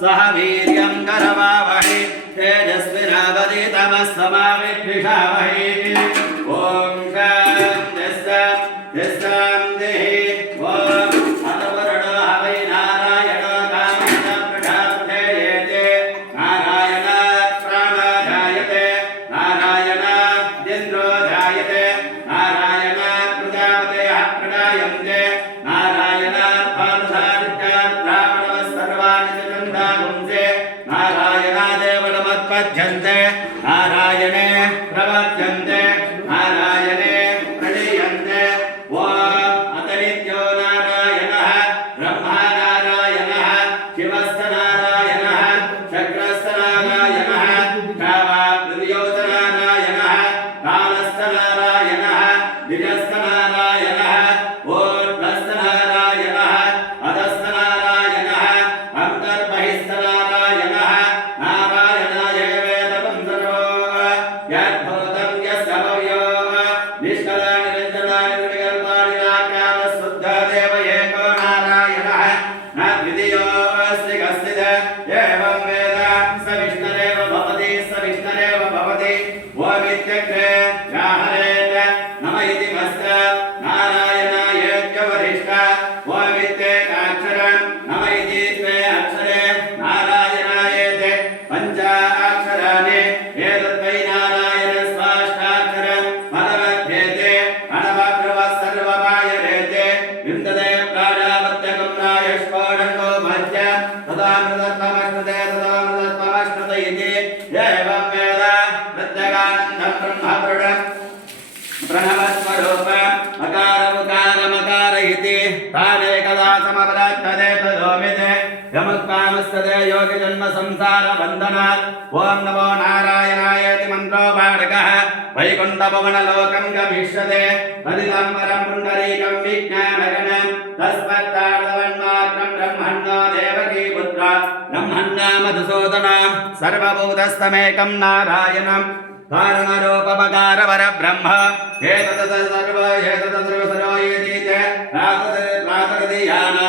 सह वीर्यं करवावहै तेजस्विनावधीतमस्तमाविद्विषावहै ॐ शान्तिः ॐ अतवरणो हवै नारायणो कामेन प्रजापतेयेते नारायणात् प्राणो जायते नारायणादिन्द्रो जायते नारायणात् प्रजापतयः प्रजायन्ते नारायणात् पार्थादित्यात् ब्राह्मणः सर्वाणि नारायणादेव नमत्पद्यन्ते नारायणे प्रवद्यन्ते नारायणे प्रणीयन्ते ॐ अतनित्यो नारायणः ब्रह्मा नारायणः शिवश्च नारायणः चक्रश्च नारायणः कावाप्रियोश्च नारायणः कालश्च नारायणः निजश्च नारायणः ऊर्ध्वश्च नारायणः अधश्च नारायणः अन्तर्बहिश्च नारायणः नारायणाय वेदं सर्वो यद्भूतं यस्सभव्यो निष्कलनिरञ्जनानि निर्विकल्पानि निराकारशुद्धदेव एको नारायणः न द्वितीयोऽस्ति कश्चित् एवं वेद स विष्णुरेव भवति स विष्णुरेव भवति ओमित्यग्रे व्याहरेत् नम इति मस्त नारायणायेत्यवरिष्ठ ओमित्येकाक्षरं नम इति द्वे अक्षरे नारायणायेते पञ्चाक्षराणि एतद्वै नारायण स्वाष्टाक्षरं पदमध्येते अणवक्रवः सर्वमायरेते विन्दते प्राणावत्यकं नायष्कोणको मध्य तदामृतत्वमश्नुते तदामृतत्वमश्नुत इति एवं वेद प्रत्यगानन्दं ब्रह्मपुरुषं प्रणवस्वरूप अकारमुकारमकार इति तानेकदा समपराद्धते तदोमिते यमुक्तामस्तते योगिजन्म संसार बन्धनात् ॐ नमो नारायणायेति मन्त्रोपाठकः वैकुण्ठभवनलोकं गमिष्यते तदिदम्बरं पुण्डरीकं विज्ञानगणं तस्मत्तार्धवन्मात्रं ब्रह्मण्यो देवकी पुत्र ब्रह्मण्या मधुसूदना सर्वभूतस्थमेकं नारायणं कारणरूपमकार परब्रह्म एतत् सर्व सर्वो येति च प्रातर्दीयाना